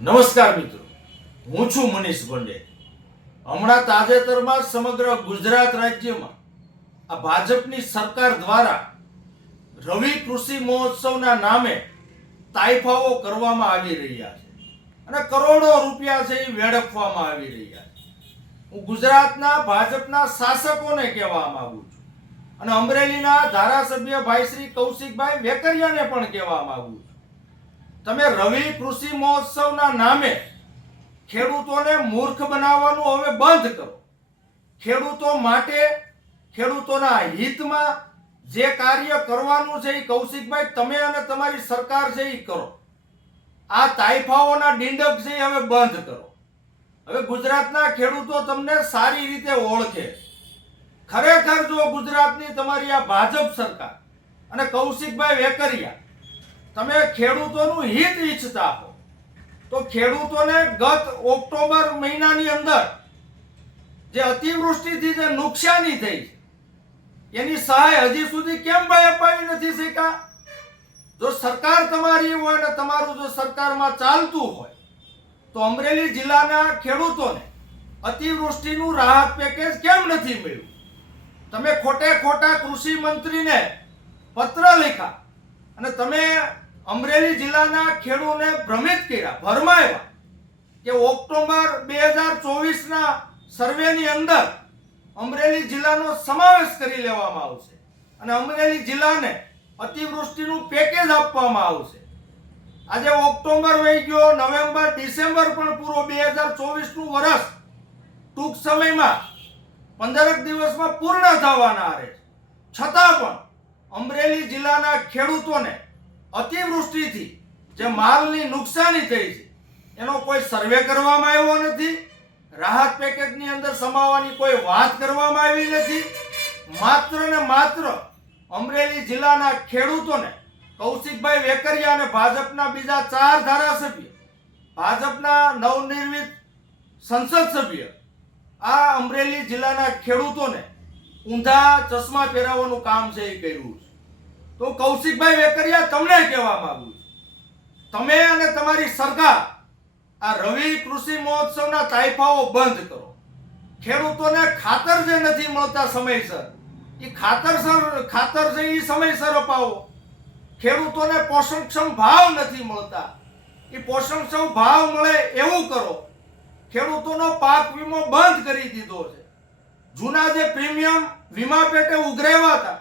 નમસ્કાર મિત્રો. હું છું મનીષ ભંડે હમણાં તાજેતરમાં સમગ્ર ગુજરાત રાજ્યમાં આ ભાજપની સરકાર દ્વારા રવિ કૃષિ મહોત્સવના નામે તાઇફાઓ કરવામાં આવી રહ્યા છે. અને કરોડો રૂપિયા છે એ વેડફવામાં આવી રહ્યા છે. હું ગુજરાતના ભાજપના શાસકોને કહેવા માંગુ છું. અને અમરેલીના ધારાસભ્ય ભાઈ શ્રી કૌશિકભાઈ વેકરિયાને પણ કહેવા માંગુ છું. તમે રવિ કૃષિ મહોત્સવના નામે ખેડૂતોને મૂર્ખ બનાવવાનું હવે બંધ કરો. ખેડૂતો માટે, ખેડૂતોના હિતમાં જે કાર્ય કરવાનું છે એ કૌશિકભાઈ, તમે અને તમારી સરકાર છે એ કરો. આ તાઇફાઓના ડીંડક છે હવે બંધ કરો. હવે ગુજરાતના ખેડૂતો તમને સારી રીતે ઓળખે. ખરેખર જો ગુજરાતની તમારી આ ભાજપ સરકાર અને કૌશિકભાઈ વેકરિયા તમે ખેડૂતોનું હિત ઈચ્છતા હો. તો ખેડૂતોને ગત ઓક્ટોબર મહિનાની અંદર જે અતિવૃષ્ટિથી જે નુકસાની થઈ એની સહાય હજી સુધી કેમ ભાઈ અપાવી નથી શક્યા જો સરકાર તમારી હોય અને તમારું જો સરકારમાં ચાલતું હોય, તો અમરેલી જિલ્લાના ખેડૂતોને અતિવૃષ્ટિનું રાહત પેકેજ કેમ નથી મળ્યું? તમે ખોટે ખોટા કૃષિ મંત્રીને પત્ર લખ્યા અને તમે અમરેલી જિલ્લાના ખેડૂતોને ભ્રમિત કર્યા ભરમાવ્યા કે ઓક્ટોબર બે હજાર ચોવીસના સર્વેની અંદર અમરેલી જિલ્લાનો સમાવેશ કરી લેવામાં આવશે અને અમરેલી જિલ્લાને અતિવૃષ્ટિનું પેકેજ આપવામાં આવશે. આજે ઓક્ટોબર વહી ગયો, નવેમ્બર, ડિસેમ્બર પણ પૂરો બે હજાર ચોવીસનું વર્ષ ટૂંક સમયમાં પંદરક દિવસમાં પૂર્ણ થવાના છે. છતાં પણ અમરેલી જિલ્લાના ખેડૂતોને અતિવૃષ્ટિથી જે માલની નુકસાની થઈ છે, એનો કોઈ સર્વે કરવામાં આવ્યો નથી, રાહત પેકેજની અંદર સમાવવાની કોઈ વાત કરવામાં આવી નથી, માત્ર ને માત્ર અમરેલી જિલ્લાના ખેડૂતોને કૌશિકભાઈ વેકરિયા અને ભાજપના બીજા ચાર ધારાસભ્ય, ભાજપના નવનિર્મિત સંસદ સભ્ય, આ અમરેલી જિલ્લાના ખેડૂતોને ઊંધા ચશ્મા પહેરાવવાનું કામ છે એ કર્યું છે. તો કૌશિકભાઈ વેકરિયા તમને કહેવા માંગુ છું. તમે અને તમારી સરકાર આ રવિ કૃષિ મહોત્સવના તાઇફાઓ બંધ કરો. ખેડૂતોને ખાતર જે નથી મળતા સમયસર, એ ખાતરસર ખાતર છે એ સમયસર અપાવો. ખેડૂતોને પોષણક્ષમ ભાવ નથી મળતા. એ પોષણક્ષમ ભાવ મળે એવું કરો. ખેડૂતોનો પાક વીમો બંધ કરી દીધો છે. જૂના જે પ્રીમિયમ વીમા પેટે ઉઘરાવ્યા હતા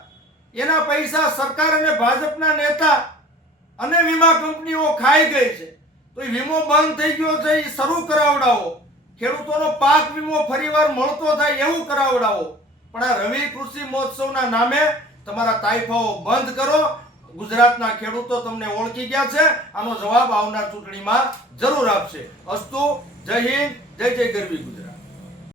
એના પૈસા સરકાર અને ભાજપના નેતા અને વીમા કંપનીઓ ખાઈ ગઈ છે. તો એ વીમો બંધ થઈ ગયો છે એ શરૂ કરાવડાવો. ખેડૂતોનો પાક વીમો ફરીવાર મળતો થાય એવું કરાવડાવો. પણ આ રવિ કૃષિ મહોત્સવના નામે તમારા તાઇફાઓ બંધ કરો. ગુજરાતના ખેડૂતો તમને ઓળખી ગયા છે. આનો જવાબ આવનાર ચૂંટણીમાં જરૂર આપશે. અસ્તુ, જય હિન્દ, જય જય ગરવી ગુજરાત.